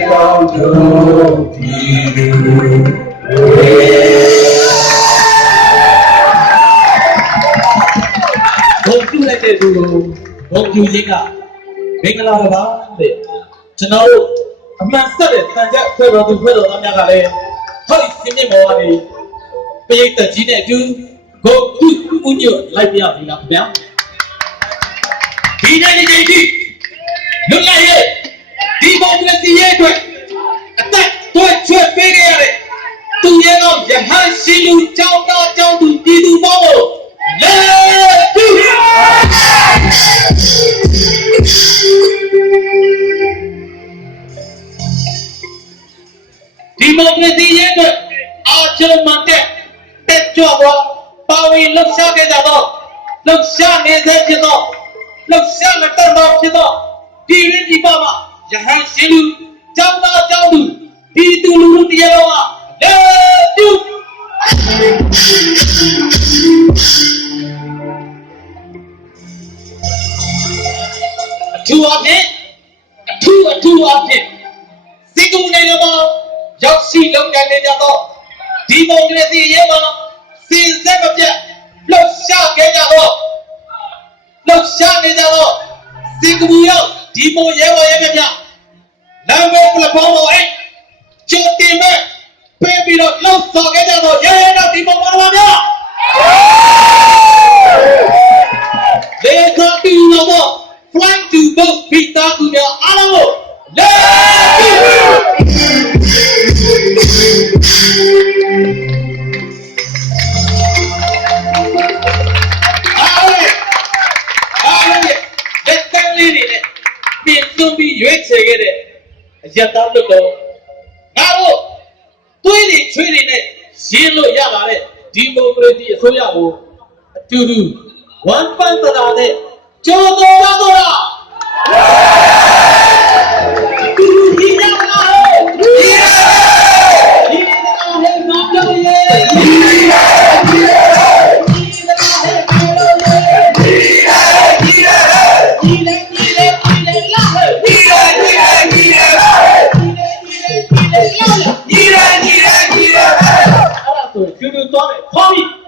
Say it down to you. ဘုံပြုလိုက်တဲ့လူကိုဘုံပြုခြင်းကမင်္ဂလာပါတဲ့ကျွန်တော်တို့အမှန်ဆက်တဲ့တန်ကြပ်ဖွဲ့တော်သူဖွဲ့တော်သားများကလည်းဟောဒီစင်းမြင့်ဘောကနေပိဋကကြီးနဲ့အတူကိုဥဥညွတ်လိုက်ပြပြီလားခင်ဗျာဒီနေ့ဒီနေ့ဒီလူငယ်ရဲ့ ဒီမိုကရေစီရဲ့အတွက်အသက်သွေးချွေပေးခဲ့ရတဲ့သူရဲ့တော့ယဟန်ရှိလူကြောင်းသားကြောင်းသူပြည်သူပေါင်းကိုလေတူဒီမိုကရေစီရဲ့အတွက်အာချုံမတက်တက်ကြွသောပါဝင်လှုပ်ရှားခဲ့ကြသောလှုပ်ရှားနေစေဖြစ်သောလှုပ်ရှားမတက်သောဖြစ်သောဒီရင်းဒီပါမှာ ယဟန်ရှင်လူကျောင်းသားကျောင်းသူဒီသူလူလူတရားတော်ဟာလေပြုအထူးအဖြစ်အထူးအထူးအဖြစ်စီကူနိုင်ငံမှာရောက်ရှိလုပ်ကိုင်နေကြသောဒီမိုကရေစီရေးမှာစီစက်မပြတ်လှုပ်ရှားခဲ့ကြသောလှုပ်ရှားနေကြသောစီကူရောက် ဒီမိုရဲဘော်ရဲမြတ်များလမ်းမေးပလက်ဖောင်းပေါ်အဲ့ကျိုးတင်မဲ့ပေးပြီးတော့လှုပ်ဆော်ခဲ့ကြသောရဲရဲတော့ဒီမိုပါလာများ ပြင်သွင်းပြီးရွေးချယ်ခဲ့တဲ့အယက်သားလွတ်တော်ငါတို့တွေးတွေချွေးတွေနဲ့ရင်းလို့ရပါတဲ့ဒီမိုကရေစီအစိုးရကိုအတူတူဝမ်ပန်းတရာနဲ့ကြိုးတော်ပါတော့လားအတူတူဒီကြပါလားဒီကြပါဒီကြပါဟဲ့မပြောရဲ့ သွား